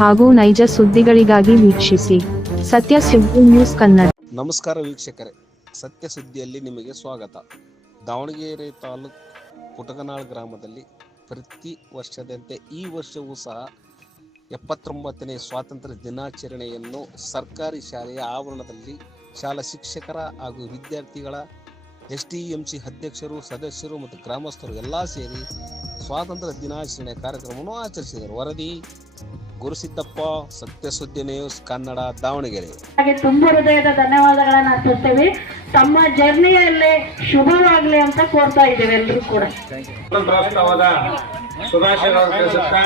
ಹಾಗೂ ನೈಜ ಸುದ್ದಿಗಳಿಗಾಗಿ ವೀಕ್ಷಿಸಿ ಸತ್ಯ ಸುದ್ದಿ ನ್ಯೂಸ್ ಕನ್ನಡ. ನಮಸ್ಕಾರ ವೀಕ್ಷಕರೇ, ಸತ್ಯ ಸುದ್ದಿಯಲ್ಲಿ ನಿಮಗೆ ಸ್ವಾಗತ. ದಾವಣಗೆರೆ ತಾಲೂಕು ಪುಟಗನಾಳ್ ಗ್ರಾಮದಲ್ಲಿ ಪ್ರತಿ ವರ್ಷದಂತೆ ಈ ವರ್ಷವೂ ಸಹ 79ನೇ ಸ್ವಾತಂತ್ರ್ಯ ದಿನಾಚರಣೆಯನ್ನು ಸರ್ಕಾರಿ ಶಾಲೆಯ ಆವರಣದಲ್ಲಿ ಶಾಲಾ ಶಿಕ್ಷಕರ ಹಾಗೂ ವಿದ್ಯಾರ್ಥಿಗಳ STMC ಅಧ್ಯಕ್ಷರು, ಸದಸ್ಯರು ಮತ್ತು ಗ್ರಾಮಸ್ಥರು ಎಲ್ಲ ಸೇರಿ ಸ್ವಾತಂತ್ರ್ಯ ದಿನಾಚರಣೆ ಕಾರ್ಯಕ್ರಮವನ್ನು ಆಚರಿಸಿದರು. ವರದಿ ಗುರುಸಿದ್ದಪ್ಪ, ಸತ್ಯ ಸುದ್ದಿ ನ್ಯೂಸ್ ಕನ್ನಡ, ದಾವಣಗೆರೆ. ತುಂಬ ಹೃದಯದ ಧನ್ಯವಾದಗಳನ್ನು ಅರ್ಪಿಸ್ತೀವಿ. ತಮ್ಮ ಜರ್ನಿಯಲ್ಲಿ ಶುಭವಾಗಲಿ ಅಂತ ಕೋರ್ತಾ ಇದ್ದೇವೆ ಎಲ್ಲರೂ ಕೂಡ. ಶುಭಾಶಯಗಳನ್ನು ತಿಳಿಸುತ್ತಾ,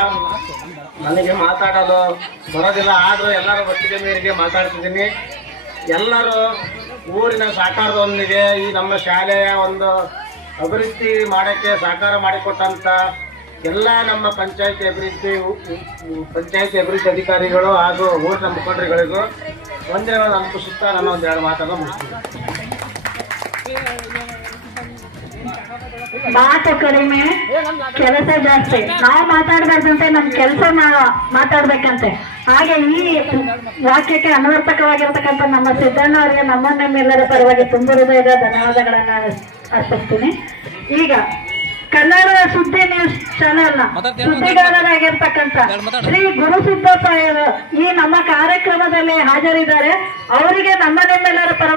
ನನಗೆ ಮಾತಾಡಲು ಬರೋದಿಲ್ಲ, ಆದರೂ ಎಲ್ಲರ ಒಟ್ಟಿಗೆ ಮೇರೆಗೆ ಮಾತಾಡ್ತಿದ್ದೀನಿ. ಎಲ್ಲರೂ ಊರಿನ ಸಹಕಾರದೊಂದಿಗೆ ಈ ನಮ್ಮ ಶಾಲೆಯ ಒಂದು ಅಭಿವೃದ್ಧಿ ಮಾಡೋಕ್ಕೆ ಸಹಕಾರ ಮಾಡಿಕೊಟ್ಟಂಥ ಎಲ್ಲ ನಮ್ಮ ಪಂಚಾಯತಿ ಅಭಿವೃದ್ಧಿ ಅಧಿಕಾರಿಗಳು ಹಾಗೂ ಊರಿನ ಮುಖಂಡರುಗಳಿಗೂ ವಂದನೆಗಳನ್ನು ಅರ್ಪಿಸುತ್ತಾ ನನ್ನ ಒಂದೆರಡು ಮಾತನ್ನು ಮುಗಿಸ್ತೀನಿ. ಮಾತು ಕಡಿಮೆ, ಕೆಲಸ ಜಾಸ್ತಿ. ನಾವು ಮಾತಾಡಬಾರ್ದಂತೆ, ನಮ್ಮ ಕೆಲಸ ಮಾತಾಡ್ಬೇಕಂತೆ. ಹಾಗೆ ಈ ವಾಕ್ಯಕ್ಕೆ ಅನ್ವರ್ಥಕವಾಗಿರ್ತಕ್ಕಂಥ ನಮ್ಮ ಸಿದ್ದಣ್ಣ ಅವರಿಗೆ ನಮ್ಮೆಲ್ಲರ ಪರವಾಗಿ ತುಂಬ ಹೃದಯದ ಧನ್ಯವಾದಗಳನ್ನ ಅರ್ಪಿಸ್ತೀನಿ. ಈಗ ಕನ್ನಡ ಸುದ್ದಿ ನ್ಯೂಸ್ ಚಾನೆಲ್ನ ಸುದ್ದಿಗಾರರಾಗಿರ್ತಕ್ಕಂಥ ಶ್ರೀ ಗುರುಸಿದ್ದಪ್ಪ ಈ ನಮ್ಮ ಕಾರ್ಯಕ್ರಮದಲ್ಲಿ ಹಾಜರಿದ್ದಾರೆ. ಅವರಿಗೆ ನಮ್ಮೆಲ್ಲರ ಪರ